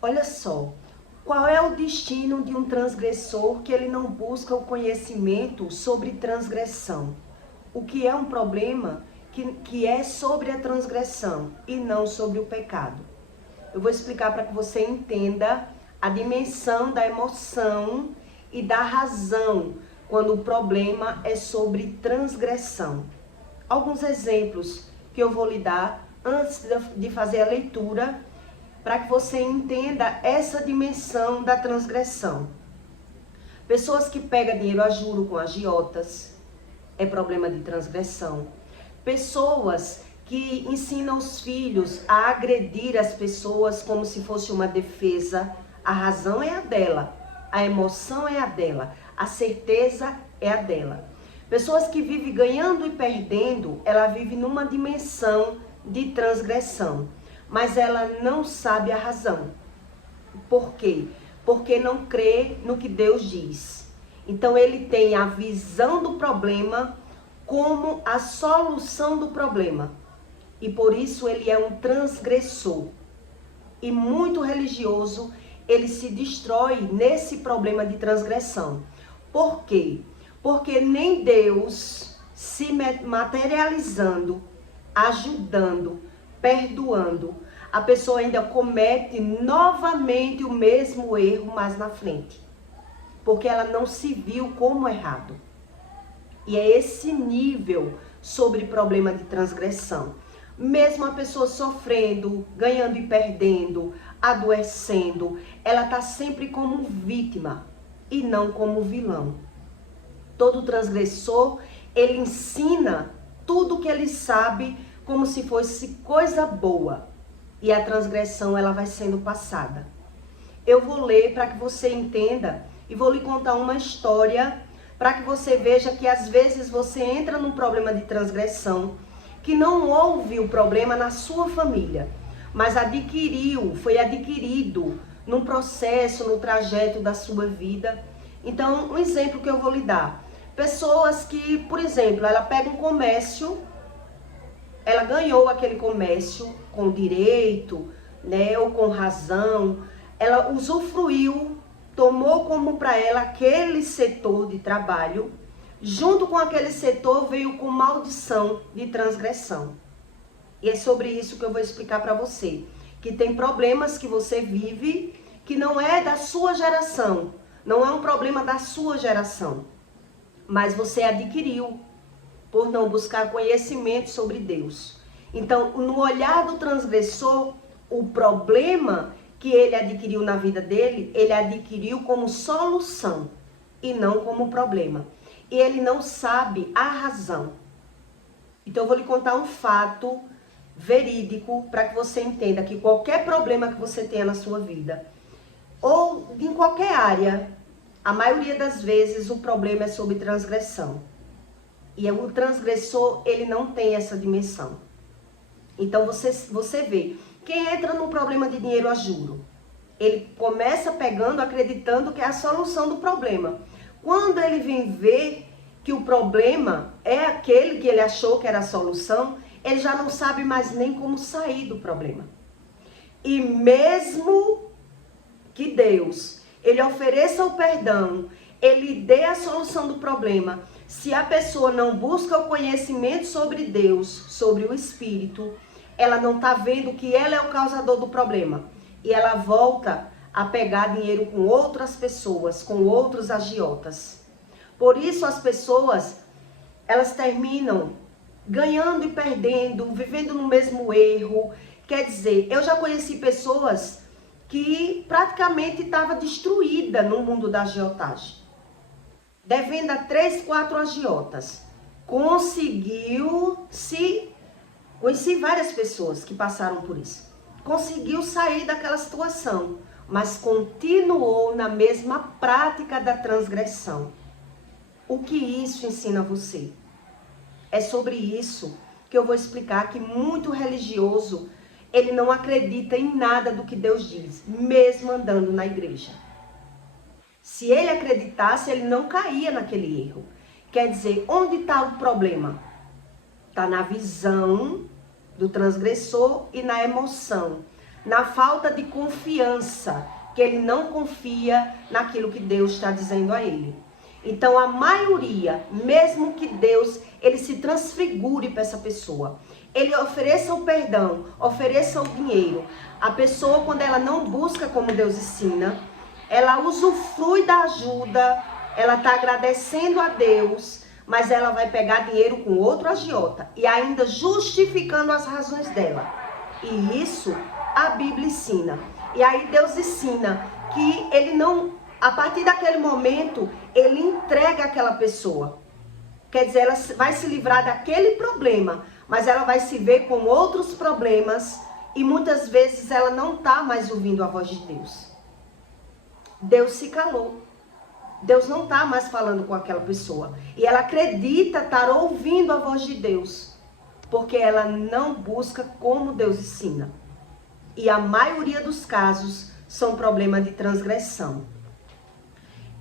Olha só, qual é o destino de um transgressor que ele não busca o conhecimento sobre transgressão? O que é um problema que é sobre a transgressão e não sobre o pecado? Eu vou explicar para que você entenda a dimensão da emoção e da razão quando o problema é sobre transgressão. Alguns exemplos que eu vou lhe dar antes de fazer a leitura, para que você entenda essa dimensão da transgressão. Pessoas que pegam dinheiro a juro com agiotas, é problema de transgressão. Pessoas que ensinam os filhos a agredir as pessoas como se fosse uma defesa, a razão é a dela, a emoção é a dela, a certeza é a dela. Pessoas que vivem ganhando e perdendo, ela vive numa dimensão de transgressão, mas ela não sabe a razão. Por quê? Porque não crê no que Deus diz. Então ele tem a visão do problema como a solução do problema. E por isso ele é um transgressor. E muito religioso, ele se destrói nesse problema de transgressão. Por quê? Porque nem Deus se materializando, ajudando, perdoando, a pessoa ainda comete novamente o mesmo erro mais na frente. Porque ela não se viu como errado. E é esse nível sobre problema de transgressão. Mesmo a pessoa sofrendo, ganhando e perdendo, adoecendo, ela está sempre como vítima e não como vilão. Todo transgressor, ele ensina tudo o que ele sabe como se fosse coisa boa. E a transgressão, ela vai sendo passada. Eu vou ler para que você entenda e vou lhe contar uma história para que você veja que às vezes você entra num problema de transgressão que não houve o problema na sua família, mas foi adquirido num processo, no trajeto da sua vida. Então, um exemplo que eu vou lhe dar. Pessoas que, por exemplo, ela pega um comércio, ela ganhou aquele comércio com direito, né, ou com razão, ela usufruiu, tomou como para ela aquele setor de trabalho, junto com aquele setor veio com maldição de transgressão. E é sobre isso que eu vou explicar para você, que tem problemas que você vive, que não é da sua geração, não é um problema da sua geração, mas você adquiriu por não buscar conhecimento sobre Deus. Então, no olhar do transgressor, o problema que ele adquiriu na vida dele, ele adquiriu como solução e não como problema. E ele não sabe a razão. Então, eu vou lhe contar um fato verídico para que você entenda que qualquer problema que você tenha na sua vida, ou em qualquer área, a maioria das vezes o problema é sobre transgressão. E o transgressor, ele não tem essa dimensão. Então, você vê, quem entra no problema de dinheiro a juro, ele começa pegando, acreditando que é a solução do problema. Quando ele vem ver que o problema é aquele que ele achou que era a solução, ele já não sabe mais nem como sair do problema. E mesmo que Deus, ele ofereça o perdão, ele dê a solução do problema, se a pessoa não busca o conhecimento sobre Deus, sobre o Espírito, ela não está vendo que ela é o causador do problema. E ela volta a pegar dinheiro com outras pessoas, com outros agiotas. Por isso as pessoas, elas terminam ganhando e perdendo, vivendo no mesmo erro. Quer dizer, eu já conheci pessoas que praticamente estavam destruídas no mundo da agiotagem. Devendo a 3, 4 agiotas. Conheci várias pessoas que passaram por isso. Conseguiu sair daquela situação, mas continuou na mesma prática da transgressão. O que isso ensina a você? É sobre isso que eu vou explicar que muito religioso, ele não acredita em nada do que Deus diz, mesmo andando na igreja. Se ele acreditasse, ele não caía naquele erro. Quer dizer, onde está o problema? Está na visão do transgressor e na emoção. na falta de confiança, que ele não confia naquilo que Deus está dizendo a ele. Então a maioria, mesmo que Deus ele se transfigure para essa pessoa, ele ofereça o perdão, ofereça o dinheiro, a pessoa quando ela não busca como Deus ensina, ela usufrui da ajuda, ela está agradecendo a Deus, mas ela vai pegar dinheiro com outro agiota e ainda justificando as razões dela. E isso a Bíblia ensina. E aí Deus ensina que ele não, a partir daquele momento, ele entrega aquela pessoa. Quer dizer, ela vai se livrar daquele problema, mas ela vai se ver com outros problemas e muitas vezes ela não está mais ouvindo a voz de Deus. Deus se calou. Deus não está mais falando com aquela pessoa. E ela acredita estar ouvindo a voz de Deus, porque ela não busca como Deus ensina. E a maioria dos casos são problemas de transgressão.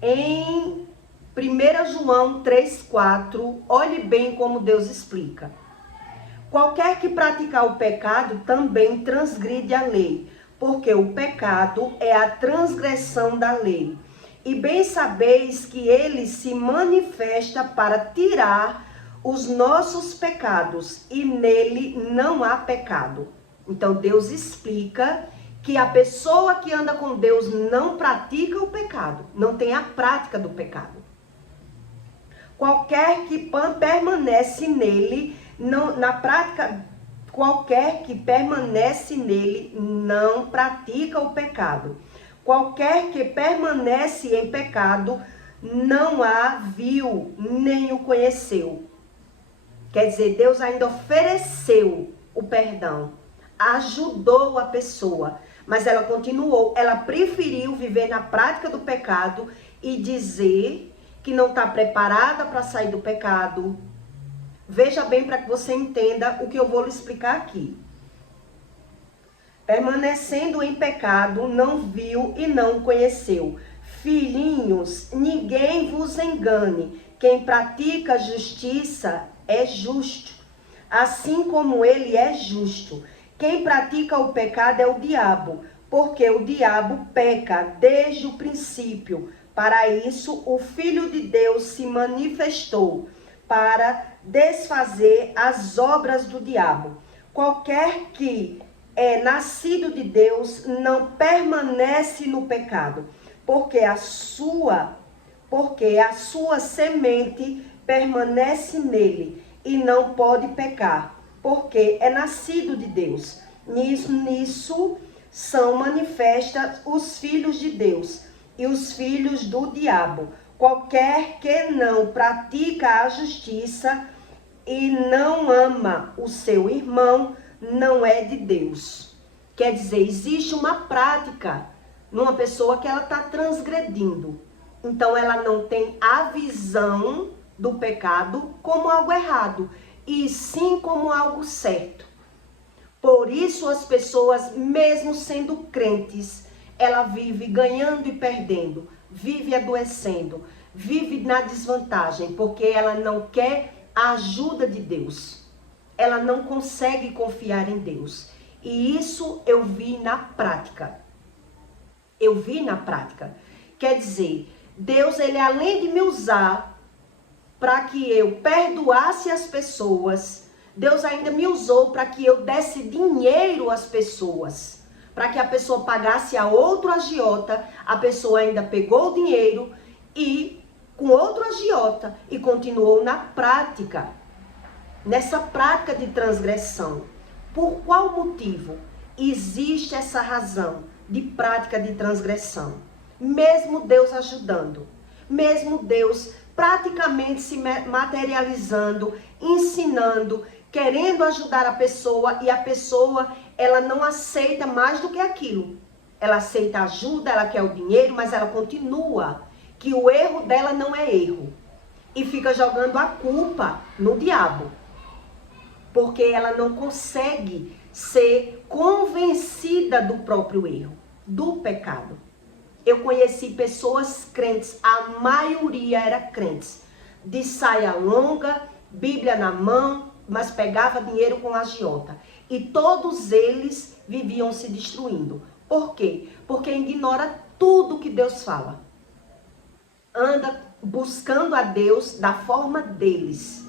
Em 1 João 3,4, olhe bem como Deus explica. Qualquer que praticar o pecado também transgride a lei, porque o pecado é a transgressão da lei. E bem sabeis que ele se manifesta para tirar os nossos pecados, e nele não há pecado. Então Deus explica que a pessoa que anda com Deus não pratica o pecado, não tem a prática do pecado. Qualquer que permanece nele, na prática, qualquer que permanece nele não pratica o pecado. Qualquer que permanece em pecado não a viu, nem o conheceu. Quer dizer, Deus ainda ofereceu o perdão, ajudou a pessoa, mas ela continuou, ela preferiu viver na prática do pecado e dizer que não está preparada para sair do pecado. Veja bem para que você entenda o que eu vou lhe explicar aqui. Permanecendo em pecado, não viu e não conheceu. Filhinhos, ninguém vos engane. Quem pratica justiça é justo, assim como ele é justo. Quem pratica o pecado é o diabo, porque o diabo peca desde o princípio. Para isso, o Filho de Deus se manifestou, para desfazer as obras do diabo. Qualquer que é nascido de Deus não permanece no pecado, porque a sua semente permanece nele e não pode pecar, porque é nascido de Deus. Nisso são manifestas os filhos de Deus e os filhos do diabo. Qualquer que não pratica a justiça e não ama o seu irmão, não é de Deus. Quer dizer, existe uma prática numa pessoa que ela está transgredindo. Então ela não tem a visão do pecado como algo errado, e sim como algo certo. Por isso as pessoas, mesmo sendo crentes, ela vive ganhando e perdendo, vive adoecendo, vive na desvantagem, porque ela não quer a ajuda de Deus. Ela não consegue confiar em Deus. E isso eu vi na prática. Eu vi na prática. Quer dizer, Deus, ele além de me usar para que eu perdoasse as pessoas, Deus ainda me usou para que eu desse dinheiro às pessoas. Para que a pessoa pagasse a outro agiota, a pessoa ainda pegou o dinheiro e com outro agiota e continuou na prática. Nessa prática de transgressão. Por qual motivo existe essa razão de prática de transgressão? Mesmo Deus ajudando, mesmo Deus praticamente se materializando, ensinando, querendo ajudar a pessoa, e a pessoa, ela não aceita mais do que aquilo. Ela aceita ajuda, ela quer o dinheiro, mas ela continua que o erro dela não é erro. E fica jogando a culpa no diabo. Porque ela não consegue ser convencida do próprio erro, do pecado. Eu conheci pessoas crentes, a maioria era crentes, de saia longa, Bíblia na mão, mas pegava dinheiro com agiota. E todos eles viviam se destruindo. Por quê? Porque ignora tudo que Deus fala. Anda buscando a Deus da forma deles.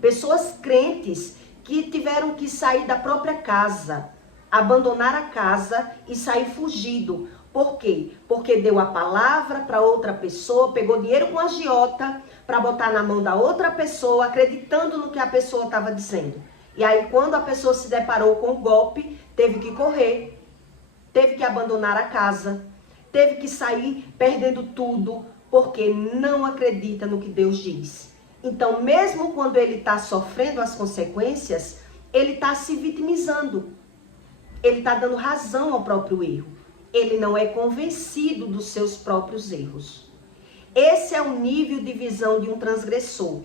Pessoas crentes que tiveram que sair da própria casa, abandonar a casa e sair fugido. Por quê? Porque deu a palavra para outra pessoa, pegou dinheiro com a agiota para botar na mão da outra pessoa, acreditando no que a pessoa estava dizendo. E aí, quando a pessoa se deparou com o golpe, teve que correr, teve que abandonar a casa, teve que sair perdendo tudo, porque não acredita no que Deus diz. Então, mesmo quando ele está sofrendo as consequências, ele está se vitimizando. Ele está dando razão ao próprio erro. Ele não é convencido dos seus próprios erros. Esse é o nível de visão de um transgressor.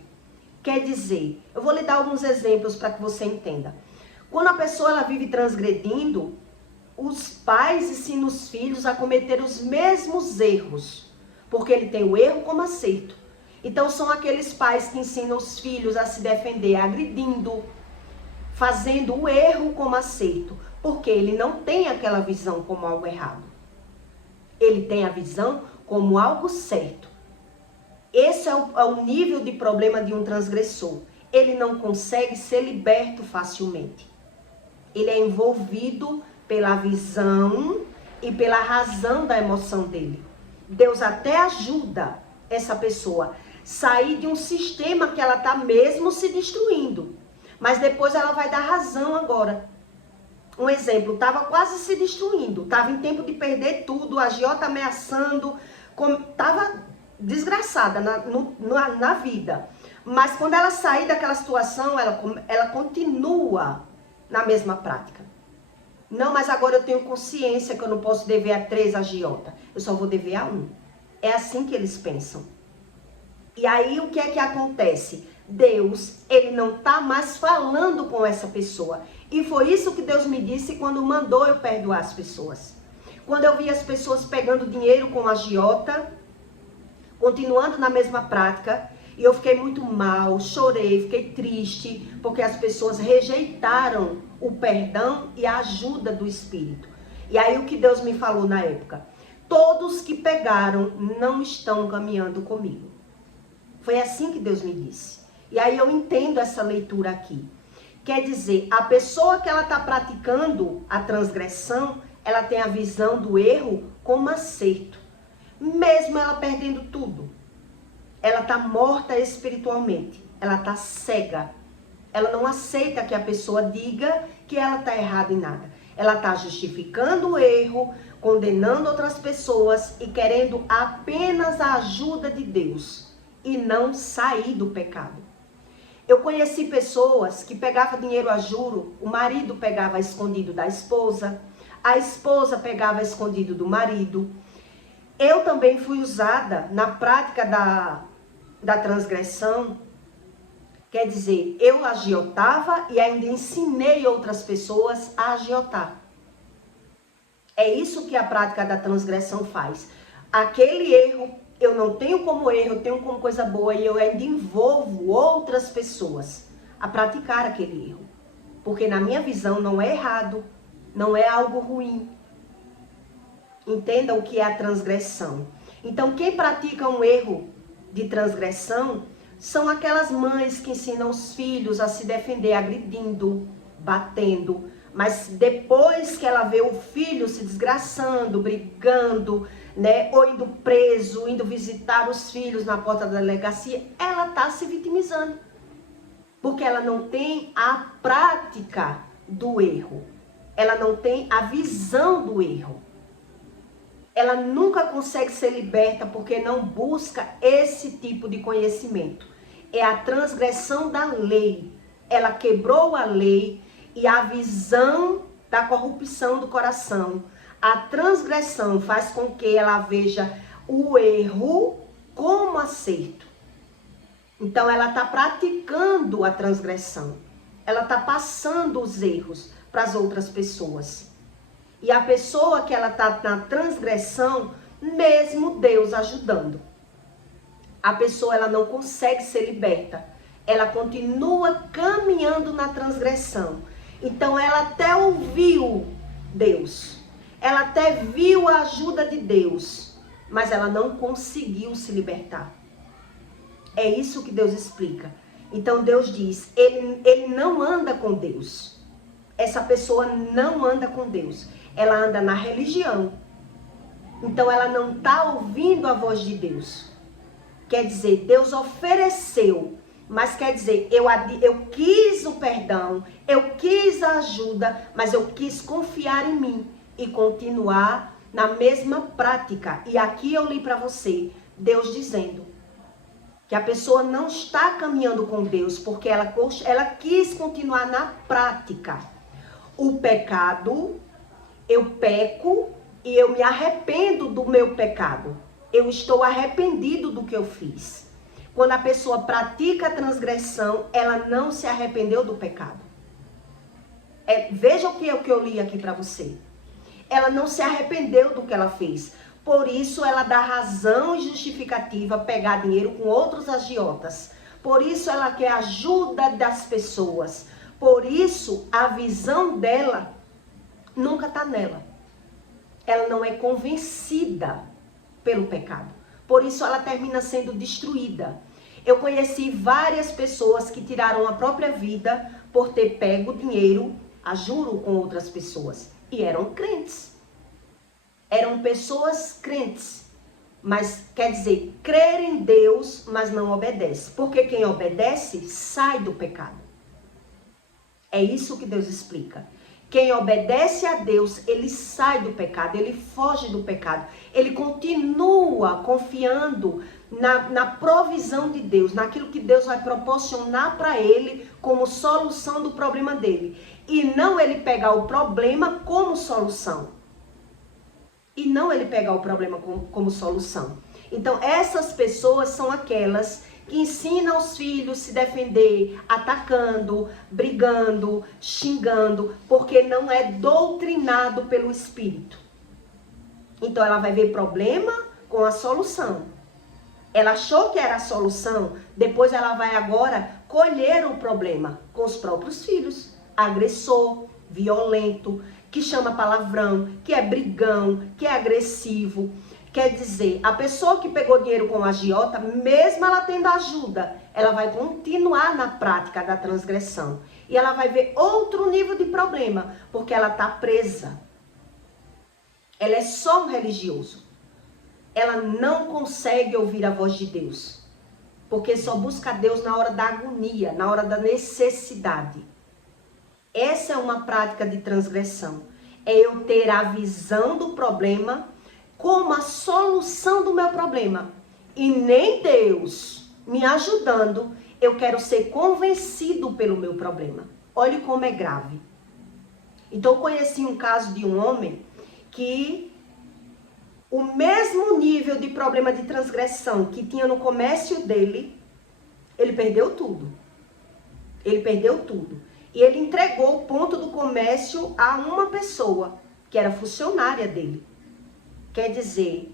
Quer dizer, eu vou lhe dar alguns exemplos para que você entenda. Quando a pessoa ela vive transgredindo, os pais ensinam os filhos a cometer os mesmos erros, porque ele tem o erro como acerto. Então são aqueles pais que ensinam os filhos a se defender agredindo, fazendo o erro como acerto, porque ele não tem aquela visão como algo errado. Ele tem a visão como algo certo. Esse é o nível de problema de um transgressor. Ele não consegue ser liberto facilmente. Ele é envolvido pela visão e pela razão da emoção dele. Deus até ajuda essa pessoa a sair de um sistema que ela está mesmo se destruindo. Mas depois ela vai dar razão agora. Um exemplo, estava quase se destruindo. Estava em tempo de perder tudo, a agiota ameaçando. Estava desgraçada na vida. Mas quando ela sair daquela situação, ela continua na mesma prática. Não, mas agora eu tenho consciência que eu não posso dever a 3 agiotas. Eu só vou dever a 1. É assim que eles pensam. E aí o que é que acontece? Deus, ele não está mais falando com essa pessoa. E foi isso que Deus me disse quando mandou eu perdoar as pessoas. Quando eu vi as pessoas pegando dinheiro com agiota, continuando na mesma prática, e eu fiquei muito mal, chorei, fiquei triste, porque as pessoas rejeitaram o perdão e a ajuda do Espírito. E aí o que Deus me falou na época? Todos que pegaram não estão caminhando comigo. Foi assim que Deus me disse. E aí eu entendo essa leitura aqui. Quer dizer, a pessoa que ela está praticando a transgressão, ela tem a visão do erro como acerto. Mesmo ela perdendo tudo. Ela está morta espiritualmente. Ela está cega. Ela não aceita que a pessoa diga que ela está errada em nada. Ela está justificando o erro, condenando outras pessoas e querendo apenas a ajuda de Deus e não sair do pecado. Eu conheci pessoas que pegavam dinheiro a juro, o marido pegava escondido da esposa, a esposa pegava escondido do marido. Eu também fui usada na prática da transgressão. Quer dizer, eu agiotava e ainda ensinei outras pessoas a agiotar. É isso que a prática da transgressão faz. Aquele erro, eu não tenho como erro, eu tenho como coisa boa e eu ainda envolvo outras pessoas a praticar aquele erro. Porque na minha visão não é errado, não é algo ruim. Entenda o que é a transgressão. Então, quem pratica um erro de transgressão são aquelas mães que ensinam os filhos a se defender agredindo, batendo. Mas depois que ela vê o filho se desgraçando, brigando, né, ou indo preso, indo visitar os filhos na porta da delegacia, ela está se vitimizando. Porque ela não tem a prática do erro. Ela não tem a visão do erro. Ela nunca consegue ser liberta porque não busca esse tipo de conhecimento. É a transgressão da lei. Ela quebrou a lei e a visão da corrupção do coração. A transgressão faz com que ela veja o erro como acerto. Então ela está praticando a transgressão. Ela está passando os erros para as outras pessoas. E a pessoa que ela está na transgressão, mesmo Deus ajudando, a pessoa ela não consegue ser liberta. Ela continua caminhando na transgressão. Então ela até ouviu Deus, ela até viu a ajuda de Deus, mas ela não conseguiu se libertar. É isso que Deus explica. Então Deus diz, ele não anda com Deus. Essa pessoa não anda com Deus. Ela anda na religião. Então ela não está ouvindo a voz de Deus. Quer dizer, Deus ofereceu, mas quer dizer, eu quis o perdão, eu quis a ajuda, mas eu quis confiar em mim e continuar na mesma prática. E aqui eu li para você, Deus dizendo que a pessoa não está caminhando com Deus porque ela quis continuar na prática. O pecado, eu peco e eu me arrependo do meu pecado. Eu estou arrependido do que eu fiz. Quando a pessoa pratica a transgressão, ela não se arrependeu do pecado. Veja o que eu li aqui para você. Ela não se arrependeu do que ela fez. Por isso ela dá razão e justificativa a pegar dinheiro com outros agiotas. Por isso ela quer ajuda das pessoas. Por isso a visão dela nunca está nela. Ela não é convencida pelo pecado. Por isso ela termina sendo destruída. Eu conheci várias pessoas que tiraram a própria vida por ter pego dinheiro a juro com outras pessoas. E eram crentes. Eram pessoas crentes. Mas quer dizer, crer em Deus, mas não obedece. Porque quem obedece sai do pecado. É isso que Deus explica. Quem obedece a Deus, ele sai do pecado, ele foge do pecado. Ele continua confiando na provisão de Deus, naquilo que Deus vai proporcionar para ele como solução do problema dele. E não ele pegar o problema como solução. Como solução. Então, essas pessoas são aquelas que ensinam os filhos a se defender, atacando, brigando, xingando, porque não é doutrinado pelo Espírito. Então ela vai ver problema com a solução. Ela achou que era a solução, depois ela vai agora colher o problema com os próprios filhos. Agressor, violento, que chama palavrão, que é brigão, que é agressivo. Quer dizer, a pessoa que pegou dinheiro com o agiota, mesmo ela tendo ajuda, ela vai continuar na prática da transgressão. E ela vai ver outro nível de problema, porque ela está presa. Ela é só um religioso. Ela não consegue ouvir a voz de Deus, porque só busca Deus na hora da agonia, na hora da necessidade. Essa é uma prática de transgressão. É eu ter a visão do problema como a solução do meu problema. E nem Deus me ajudando, eu quero ser convencido pelo meu problema. Olhe como é grave. Então eu conheci um caso de um homem que o mesmo nível de problema de transgressão que tinha no comércio dele, ele perdeu tudo. Ele perdeu tudo. E ele entregou o ponto do comércio a uma pessoa, que era funcionária dele. Quer dizer,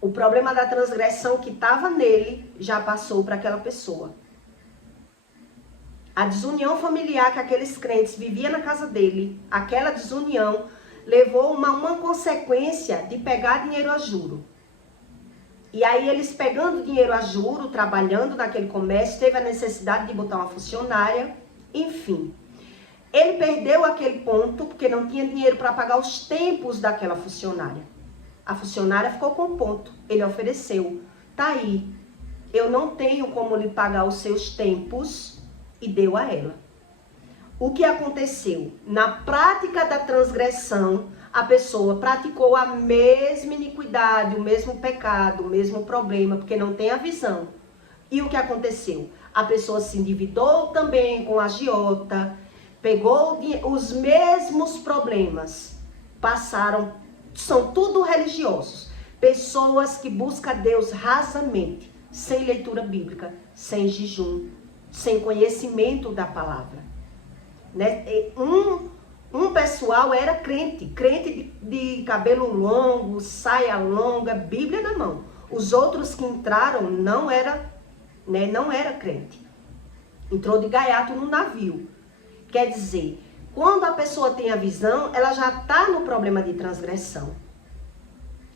o problema da transgressão que estava nele já passou para aquela pessoa. A desunião familiar que aqueles crentes viviam na casa dele, aquela desunião, levou uma consequência de pegar dinheiro a juro. E aí eles pegando dinheiro a juro, trabalhando naquele comércio, teve a necessidade de botar uma funcionária, enfim. Ele perdeu aquele ponto porque não tinha dinheiro para pagar os tempos daquela funcionária. A funcionária ficou com ponto. Ele ofereceu. Tá aí. Eu não tenho como lhe pagar os seus tempos. E deu a ela. O que aconteceu? Na prática da transgressão, a pessoa praticou a mesma iniquidade, o mesmo pecado, o mesmo problema, porque não tem a visão. E o que aconteceu? A pessoa se endividou também com a agiota, pegou os mesmos problemas, passaram. São tudo religiosos. Pessoas que buscam Deus rasamente, sem leitura bíblica, sem jejum, sem conhecimento da palavra. Né? Um pessoal era crente de cabelo longo, saia longa, Bíblia na mão. Os outros que entraram não era crente. Entrou de gaiato no navio. Quer dizer, Quando a pessoa tem a visão, ela já está no problema de transgressão.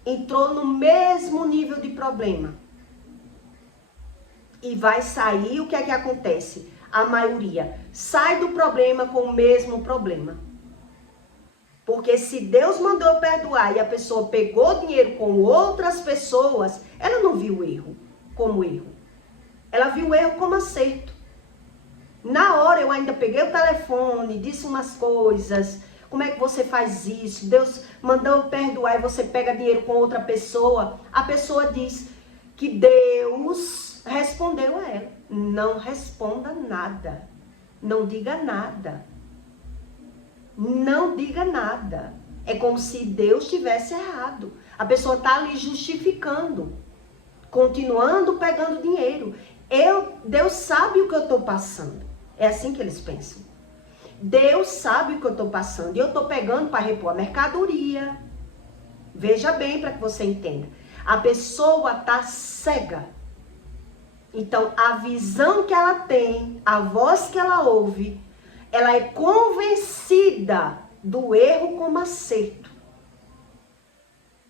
Entrou no mesmo nível de problema. E vai sair, o que é que acontece? A maioria sai do problema com o mesmo problema. Porque se Deus mandou perdoar e a pessoa pegou dinheiro com outras pessoas, ela não viu o erro como erro. Ela viu o erro como acerto. Na hora eu ainda peguei o telefone, disse umas coisas. Como é que você faz isso? Deus mandou perdoar e você pega dinheiro com outra pessoa. A pessoa diz que Deus respondeu a ela. Não responda nada. Não diga nada. Não diga nada. É como se Deus tivesse errado. A pessoa está ali justificando. Continuando pegando dinheiro. Deus sabe o que eu estou passando. É assim que eles pensam. Deus sabe o que eu estou passando. E eu estou pegando para repor a mercadoria. Veja bem para que você entenda. A pessoa está cega. Então, a visão que ela tem, a voz que ela ouve, ela é convencida do erro como acerto.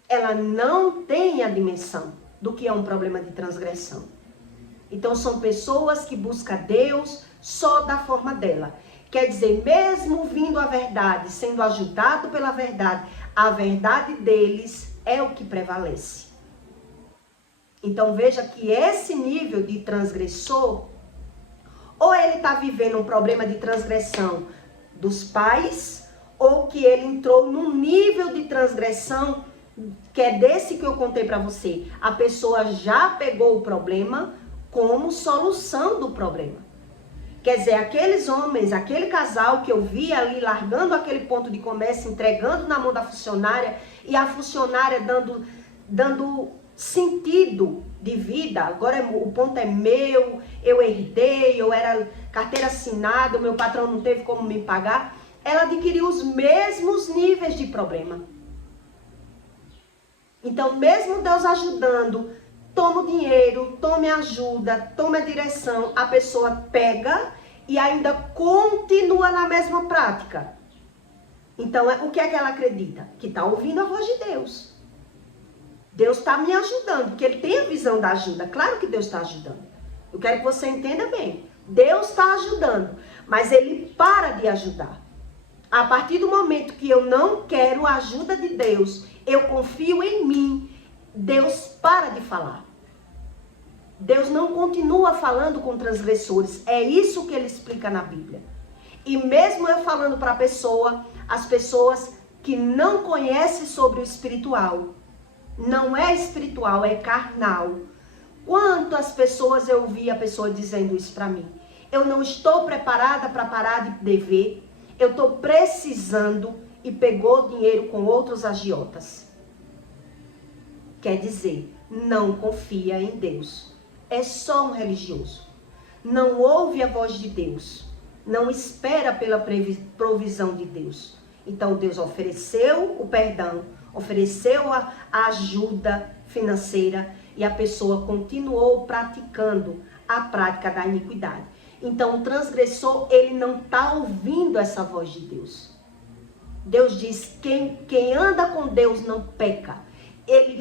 Ela não tem a dimensão do que é um problema de transgressão. Então, são pessoas que buscam Deus só da forma dela. Quer dizer, mesmo vindo a verdade, sendo ajudado pela verdade, a verdade deles é o que prevalece. Então, veja que esse nível de transgressor, ou ele está vivendo um problema de transgressão dos pais, ou que ele entrou num nível de transgressão, que é desse que eu contei para você. A pessoa já pegou o problema como solução do problema. Quer dizer, aqueles homens, aquele casal que eu vi ali largando aquele ponto de comércio, entregando na mão da funcionária, e a funcionária dando sentido de vida. Agora o ponto é meu, eu herdei, eu era carteira assinada, o meu patrão não teve como me pagar. Ela adquiriu os mesmos níveis de problema. Então, mesmo Deus ajudando, toma o dinheiro, tome ajuda, tome a direção, a pessoa pega e ainda continua na mesma prática. Então, o que é que ela acredita? Que está ouvindo a voz de Deus. Deus está me ajudando, porque ele tem a visão da ajuda. Claro que Deus está ajudando. Eu quero que você entenda bem. Deus está ajudando, mas ele para de ajudar. A partir do momento que eu não quero a ajuda de Deus, eu confio em mim, Deus para de falar. Deus não continua falando com transgressores. É isso que ele explica na Bíblia. E mesmo eu falando para a pessoa, as pessoas que não conhecem sobre o espiritual, não é espiritual, é carnal. Quantas pessoas eu ouvi a pessoa dizendo isso para mim? Eu não estou preparada para parar de dever. Eu estou precisando e pegou dinheiro com outros agiotas. Quer dizer, não confia em Deus. É só um religioso. Não ouve a voz de Deus. Não espera pela provisão de Deus. Então Deus ofereceu o perdão, ofereceu a ajuda financeira e a pessoa continuou praticando a prática da iniquidade. Então o transgressor, ele não está ouvindo essa voz de Deus. Deus diz, quem anda com Deus não peca.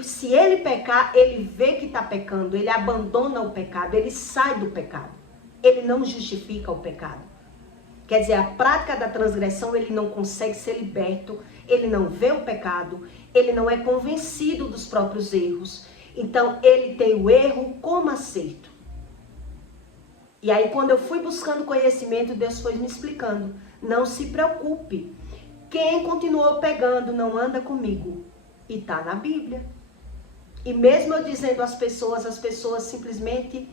Se ele pecar, ele vê que está pecando, ele abandona o pecado, ele sai do pecado. Ele não justifica o pecado. Quer dizer, a prática da transgressão, ele não consegue ser liberto, ele não vê o pecado, ele não é convencido dos próprios erros. Então, ele tem o erro como acerto. E aí, quando eu fui buscando conhecimento, Deus foi me explicando. Não se preocupe. Quem continuou pegando não anda comigo. E está na Bíblia. E mesmo eu dizendo às pessoas, as pessoas simplesmente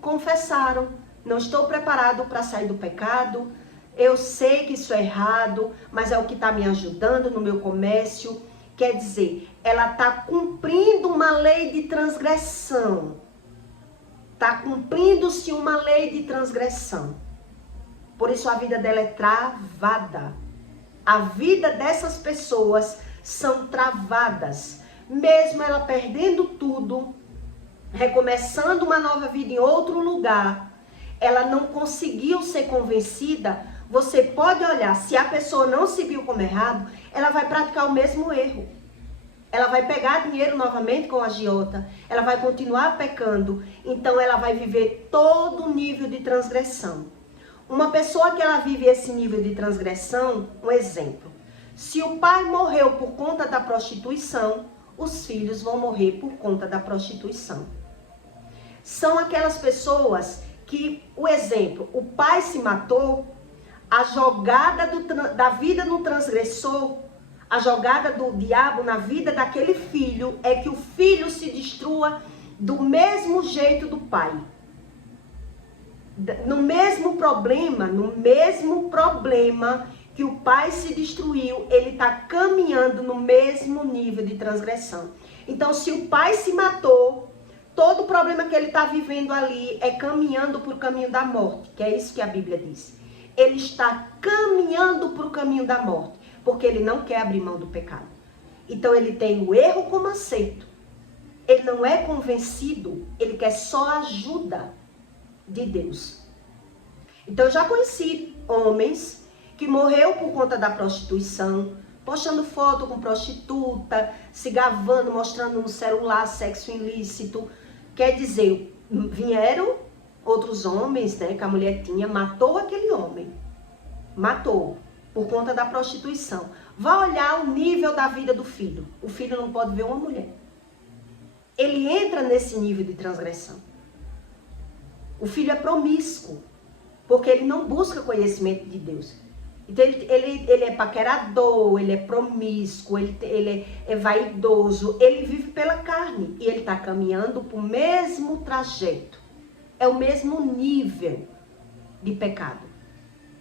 confessaram. Não estou preparado para sair do pecado. Eu sei que isso é errado, mas é o que está me ajudando no meu comércio. Quer dizer, ela está cumprindo uma lei de transgressão. Está cumprindo-se uma lei de transgressão. Por isso a vida dela é travada. A vida dessas pessoas são travadas. Mesmo ela perdendo tudo, recomeçando uma nova vida em outro lugar, ela não conseguiu ser convencida. você pode olhar, se a pessoa não se viu como errado, ela vai praticar o mesmo erro. Ela vai pegar dinheiro novamente com a agiota, ela vai continuar pecando, então ela vai viver todo o nível de transgressão. Uma pessoa que ela vive esse nível de transgressão, um exemplo, se o pai morreu por conta da prostituição, os filhos vão morrer por conta da prostituição. São aquelas pessoas que, o exemplo, o pai se matou, a jogada da vida no transgressor, a jogada do diabo na vida daquele filho é que o filho se destrua do mesmo jeito do pai. No mesmo problema que o pai se destruiu, ele está caminhando no mesmo nível de transgressão. Então, se o pai se matou, todo o problema que ele está vivendo ali é caminhando para o caminho da morte, que é isso que a Bíblia diz. Ele está caminhando para o caminho da morte, porque ele não quer abrir mão do pecado. Então, ele tem o erro como acerto. Ele não é convencido, ele quer só ajuda de Deus. Então, eu já conheci homens que morreu por conta da prostituição, postando foto com prostituta, se gravando, mostrando no celular sexo ilícito. Quer dizer, vieram outros homens, né, que a mulher tinha, matou aquele homem. Matou por conta da prostituição. Vá olhar o nível da vida do filho. O filho não pode ver uma mulher. Ele entra nesse nível de transgressão. O filho é promíscuo, porque ele não busca conhecimento de Deus. Então ele é paquerador, ele é promíscuo, ele é vaidoso, ele vive pela carne e ele está caminhando para o mesmo trajeto. É o mesmo nível de pecado.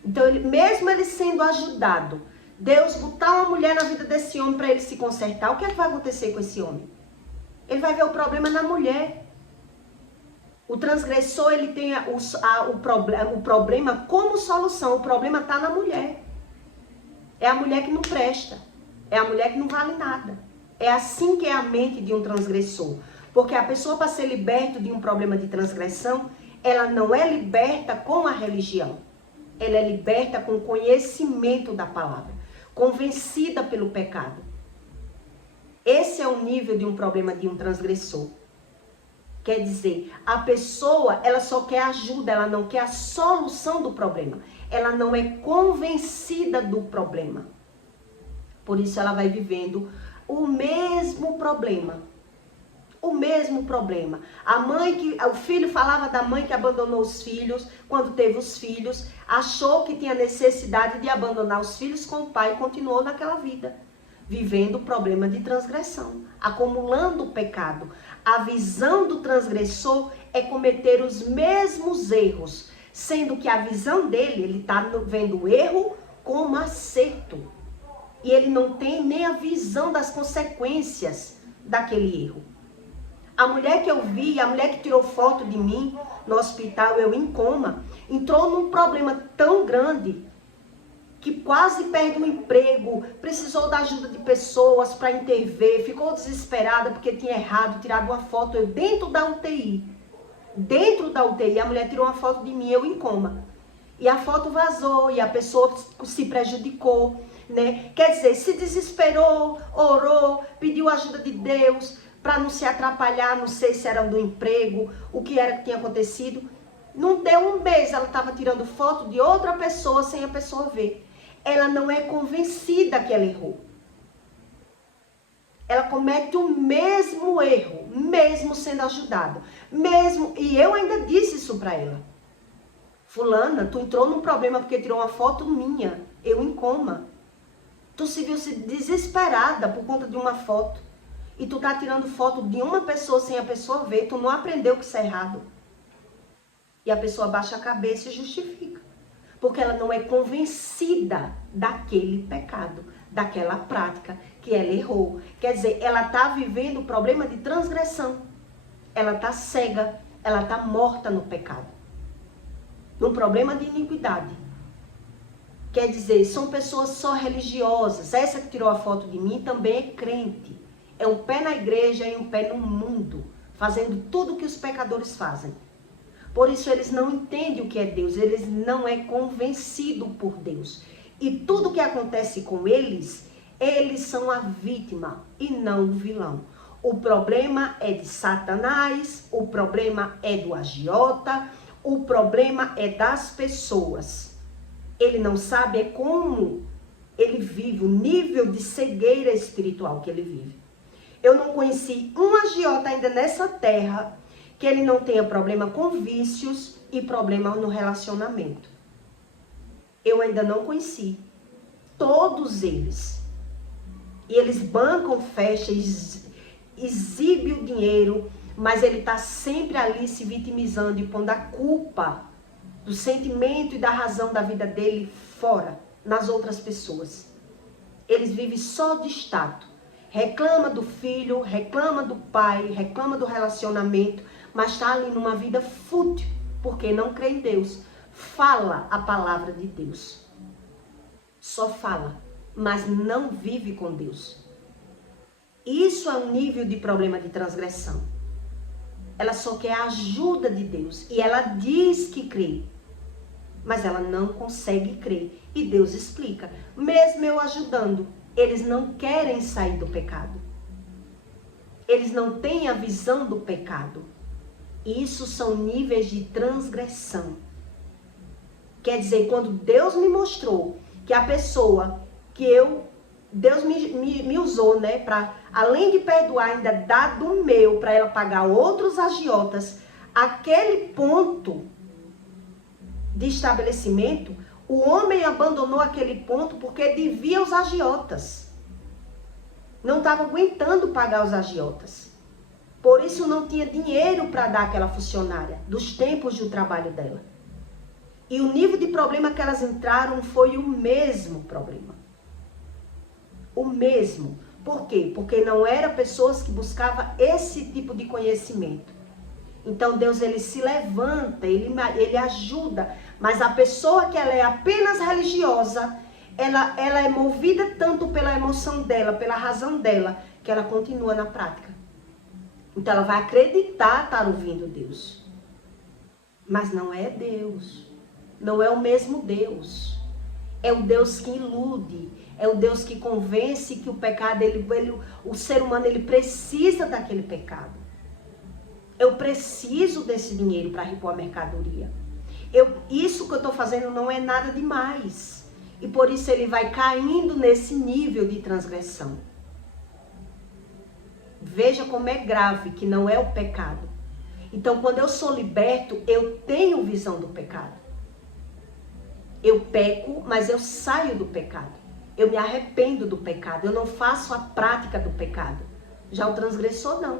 Então, mesmo ele sendo ajudado, Deus botar uma mulher na vida desse homem para ele se consertar, o que é que vai acontecer com esse homem? Ele vai ver o problema na mulher. O transgressor, ele tem o problema como solução. O problema está na mulher. É a mulher que não presta. É a mulher que não vale nada. É assim que é a mente de um transgressor. Porque a pessoa, para ser liberta de um problema de transgressão, ela não é liberta com a religião. Ela é liberta com o conhecimento da palavra. Convencida pelo pecado. Esse é o nível de um problema de um transgressor. Quer dizer, a pessoa, ela só quer ajuda, ela não quer a solução do problema. Ela não é convencida do problema. Por isso ela vai vivendo o mesmo problema. O mesmo problema. O filho falava da mãe que abandonou os filhos, quando teve os filhos, achou que tinha necessidade de abandonar os filhos com o pai e continuou naquela vida. Vivendo o problema de transgressão, acumulando o pecado. A visão do transgressor é cometer os mesmos erros, sendo que a visão dele, ele está vendo o erro como acerto. E ele não tem nem a visão das consequências daquele erro. A mulher que eu vi, a mulher que tirou foto de mim no hospital, eu em coma, entrou num problema tão grande que quase perde o emprego, precisou da ajuda de pessoas para intervir, ficou desesperada porque tinha errado, tirado uma foto, eu dentro da UTI. Dentro da UTI, a mulher tirou uma foto de mim, eu em coma. E a foto vazou, e a pessoa se prejudicou, né? Quer dizer, se desesperou, orou, pediu ajuda de Deus, para não se atrapalhar, não sei se era do emprego, o que era que tinha acontecido. Não deu um mês, ela estava tirando foto de outra pessoa sem a pessoa ver. Ela não é convencida que ela errou. Ela comete o mesmo erro, mesmo sendo ajudada. E eu ainda disse isso para ela. Fulana, tu entrou num problema porque tirou uma foto minha, eu em coma. Tu se viu desesperada por conta de uma foto. E tu tá tirando foto de uma pessoa sem a pessoa ver, tu não aprendeu que isso é errado. E a pessoa baixa a cabeça e justifica. Porque ela não é convencida daquele pecado, daquela prática que ela errou. Quer dizer, ela tá vivendo o problema de transgressão. Ela tá cega, ela tá morta no pecado. Num problema de iniquidade. Quer dizer, são pessoas só religiosas. Essa que tirou a foto de mim também é crente. É um pé na igreja e um pé no mundo, fazendo tudo o que os pecadores fazem. Por isso eles não entendem o que é Deus, eles não é convencido por Deus. E tudo que acontece com eles, eles são a vítima e não o vilão. O problema é de Satanás, o problema é do agiota, o problema é das pessoas. Ele não sabe como ele vive, o nível de cegueira espiritual que ele vive. Eu não conheci um agiota ainda nessa terra que ele não tenha problema com vícios e problema no relacionamento. Eu ainda não conheci. Todos eles. E eles bancam festa, exibe o dinheiro, mas ele está sempre ali se vitimizando e pondo a culpa do sentimento e da razão da vida dele fora, nas outras pessoas. Eles vivem só de status. Reclama do filho, reclama do pai, reclama do relacionamento, mas está ali numa vida fútil, porque não crê em Deus. Fala a palavra de Deus. Só fala, mas não vive com Deus. Isso é um nível de problema de transgressão. Ela só quer a ajuda de Deus. E ela diz que crê, mas ela não consegue crer. E Deus explica, mesmo eu ajudando, eles não querem sair do pecado. Eles não têm a visão do pecado. Isso são níveis de transgressão. Quer dizer, quando Deus me mostrou que a pessoa que Deus me usou, né, para além de perdoar, ainda dar do meu para ela pagar outros agiotas, aquele ponto de estabelecimento, o homem abandonou aquele ponto porque devia os agiotas. Não estava aguentando pagar os agiotas. Por isso não tinha dinheiro para dar àquela funcionária, dos tempos do trabalho dela. E o nível de problema que elas entraram foi o mesmo problema. O mesmo. Por quê? Porque não eram pessoas que buscavam esse tipo de conhecimento. Então Deus, ele se levanta, ele ajuda. Mas a pessoa que ela é apenas religiosa, ela é movida tanto pela emoção dela, pela razão dela, que ela continua na prática. Então ela vai acreditar estar ouvindo Deus. Mas não é Deus. Não é o mesmo Deus. É o Deus que ilude. É o Deus que convence que o pecado, o ser humano, ele precisa daquele pecado. Eu preciso desse dinheiro para repor a mercadoria. Isso que eu estou fazendo não é nada demais. E por isso ele vai caindo nesse nível de transgressão. Veja como é grave, que não é o pecado. Então, quando eu sou liberto, eu tenho visão do pecado. Eu peco, mas eu saio do pecado. Eu me arrependo do pecado. Eu não faço a prática do pecado. Já o transgressor, não.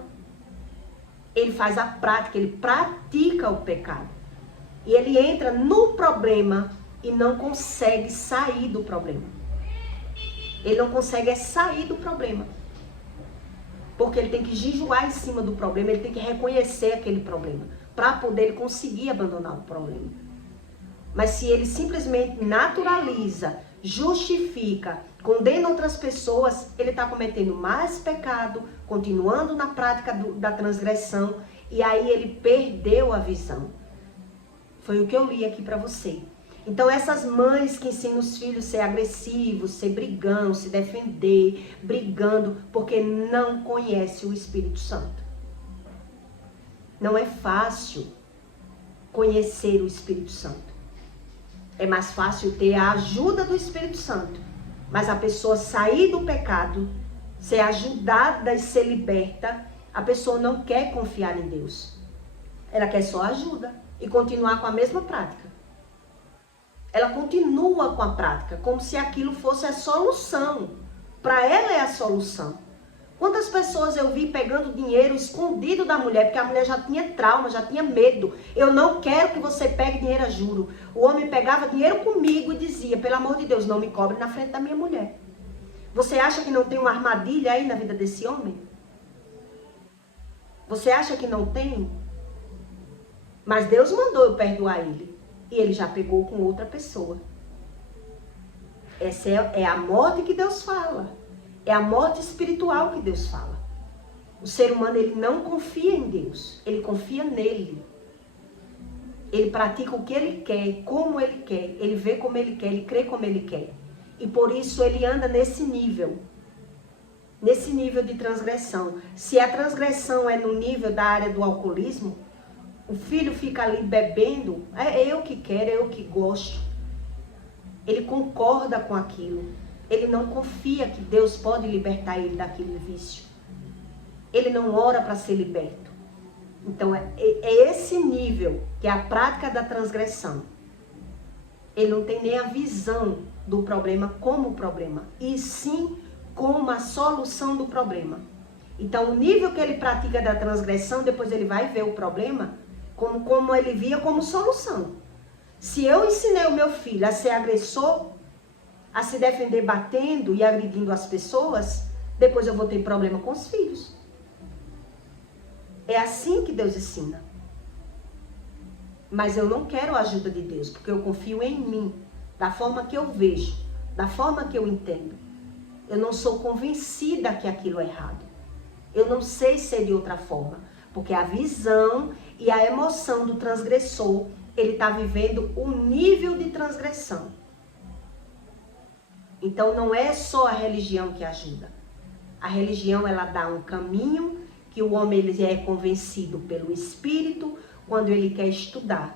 Ele faz a prática, ele pratica o pecado. E ele entra no problema e não consegue sair do problema. Ele não consegue sair do problema. Porque ele tem que jejuar em cima do problema, ele tem que reconhecer aquele problema, para poder ele conseguir abandonar o problema. Mas se ele simplesmente naturaliza, justifica, condena outras pessoas, ele está cometendo mais pecado, continuando na prática da transgressão, e aí ele perdeu a visão. Foi o que eu li aqui para você. Então essas mães que ensinam os filhos a ser agressivos, ser brigão, se defender, brigando, porque não conhece o Espírito Santo. Não é fácil conhecer o Espírito Santo. É mais fácil ter a ajuda do Espírito Santo. Mas a pessoa sair do pecado, ser ajudada e ser liberta, a pessoa não quer confiar em Deus. Ela quer só ajuda e continuar com a mesma prática. Ela continua com a prática, como se aquilo fosse a solução. Para ela é a solução. Quantas pessoas eu vi pegando dinheiro escondido da mulher, porque a mulher já tinha trauma, já tinha medo. Eu não quero que você pegue dinheiro a juro. O homem pegava dinheiro comigo e dizia, pelo amor de Deus, não me cobre na frente da minha mulher. Você acha que não tem uma armadilha aí na vida desse homem? Você acha que não tem? Mas Deus mandou eu perdoar ele. E ele já pegou com outra pessoa. Essa é a morte que Deus fala. É a morte espiritual que Deus fala. O ser humano, ele não confia em Deus. Ele confia nele. Ele pratica o que ele quer, como ele quer, ele vê como ele quer, ele crê como ele quer. E por isso ele anda nesse nível de transgressão. Se a transgressão é no nível da área do alcoolismo, o filho fica ali bebendo, é eu que quero, é eu que gosto. Ele concorda com aquilo. Ele não confia que Deus pode libertar ele daquele vício. Ele não ora para ser liberto. Então é esse nível que é a prática da transgressão. Ele não tem nem a visão do problema como problema, e sim como a solução do problema. Então o nível que ele pratica da transgressão, depois ele vai ver o problema como ele via como solução. Se eu ensinei o meu filho a ser agressor, a se defender batendo e agredindo as pessoas, depois eu vou ter problema com os filhos. É assim que Deus ensina. Mas eu não quero a ajuda de Deus, porque eu confio em mim, da forma que eu vejo, da forma que eu entendo. Eu não sou convencida que aquilo é errado. Eu não sei ser de outra forma, porque a visão e a emoção do transgressor, ele está vivendo o nível de transgressão. Então não é só a religião que ajuda. A religião, ela dá um caminho que o homem ele é convencido pelo Espírito quando ele quer estudar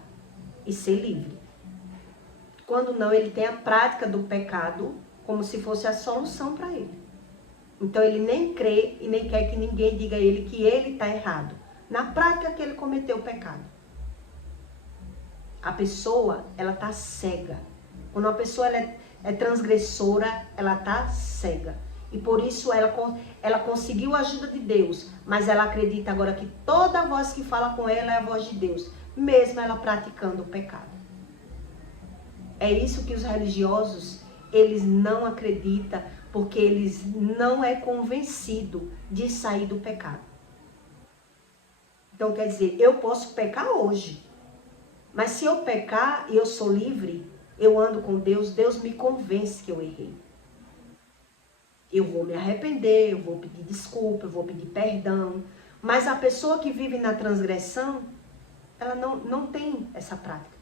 e ser livre. Quando não, ele tem a prática do pecado como se fosse a solução para ele. Então ele nem crê e nem quer que ninguém diga a ele que ele está errado. Na prática que ele cometeu o pecado. A pessoa, ela está cega. Quando uma pessoa ela é transgressora, ela está cega. E por isso ela conseguiu a ajuda de Deus, mas ela acredita agora que toda voz que fala com ela é a voz de Deus, mesmo ela praticando o pecado. É isso que os religiosos, eles não acreditam, porque eles não é convencido de sair do pecado. Então quer dizer, eu posso pecar hoje, mas se eu pecar e eu sou livre, eu ando com Deus, Deus me convence que eu errei. Eu vou me arrepender, eu vou pedir desculpa, eu vou pedir perdão. Mas a pessoa que vive na transgressão, ela não tem essa prática.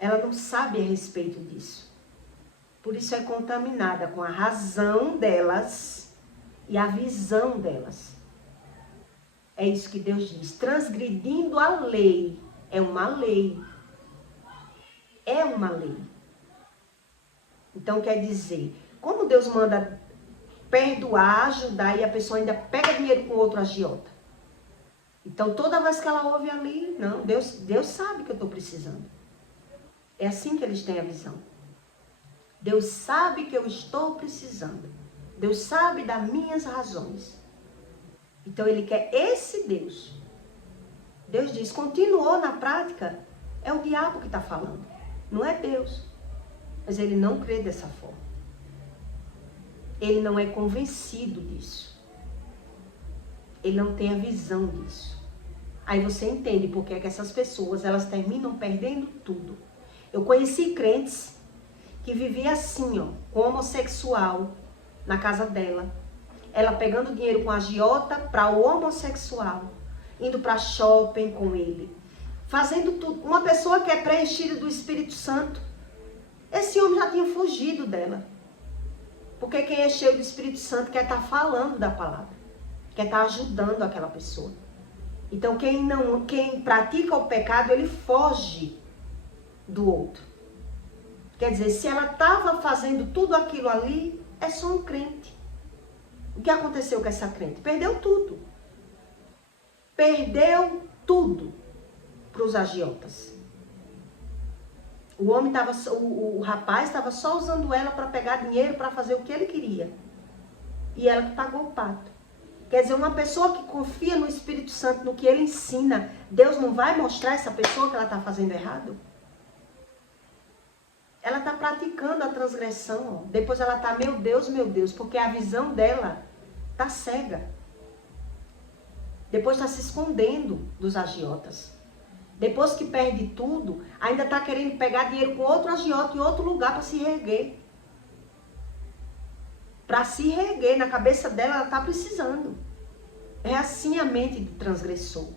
Ela não sabe a respeito disso. Por isso é contaminada com a razão delas e a visão delas. É isso que Deus diz. Transgredindo a lei. É uma lei. É uma lei. Então quer dizer, como Deus manda perdoar, ajudar e a pessoa ainda pega dinheiro com outro agiota? Então toda vez que ela ouve ali, não, Deus sabe que eu estou precisando. É assim que eles têm a visão. Deus sabe que eu estou precisando. Deus sabe das minhas razões. Então ele quer esse Deus. Deus diz, continuou na prática, é o diabo que está falando. Não é Deus. Mas ele não crê dessa forma. Ele não é convencido disso. Ele não tem a visão disso. Aí você entende por que é que essas pessoas, elas terminam perdendo tudo. Eu conheci crentes que viviam assim, ó, com homossexual na casa dela. Ela pegando dinheiro com a agiota para o homossexual, indo para shopping com ele, fazendo tudo. Uma pessoa que é preenchida do Espírito Santo. Esse homem já tinha fugido dela. Porque quem é cheio do Espírito Santo quer estar falando da palavra. Quer estar ajudando aquela pessoa. Então quem pratica o pecado, ele foge do outro. Quer dizer, se ela estava fazendo tudo aquilo ali, é só um crente. O que aconteceu com essa crente? Perdeu tudo. Perdeu tudo para os agiotas. O rapaz estava só usando ela para pegar dinheiro, para fazer o que ele queria. E ela que pagou o pato. Quer dizer, uma pessoa que confia no Espírito Santo, no que ele ensina, Deus não vai mostrar essa pessoa que ela está fazendo errado? Ela está praticando a transgressão. Ó. Depois ela está, meu Deus, porque a visão dela está cega. Depois está se escondendo dos agiotas. Depois que perde tudo, ainda está querendo pegar dinheiro com outro agiota em outro lugar para se reerguer. Para se reerguer, na cabeça dela, ela está precisando. É assim a mente do transgressor.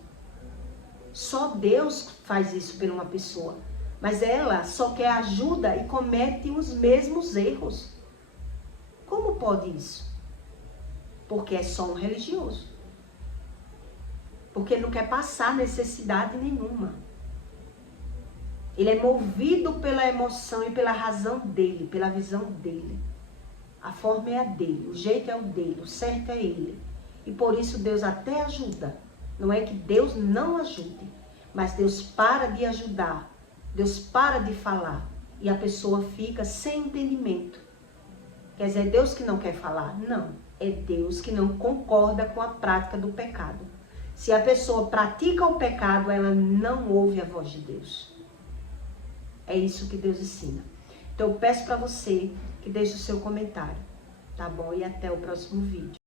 Só Deus faz isso por uma pessoa. Mas ela só quer ajuda e comete os mesmos erros. Como pode isso? Porque é só um religioso. Porque ele não quer passar necessidade nenhuma. Ele é movido pela emoção e pela razão dele, pela visão dele. A forma é a dele, o jeito é o dele, o certo é ele. E por isso Deus até ajuda. Não é que Deus não ajude, mas Deus para de ajudar. Deus para de falar. E a pessoa fica sem entendimento. Quer dizer, é Deus que não quer falar? Não. É Deus que não concorda com a prática do pecado. Se a pessoa pratica o pecado, ela não ouve a voz de Deus. É isso que Deus ensina. Então eu peço para você que deixe o seu comentário, tá bom? E até o próximo vídeo.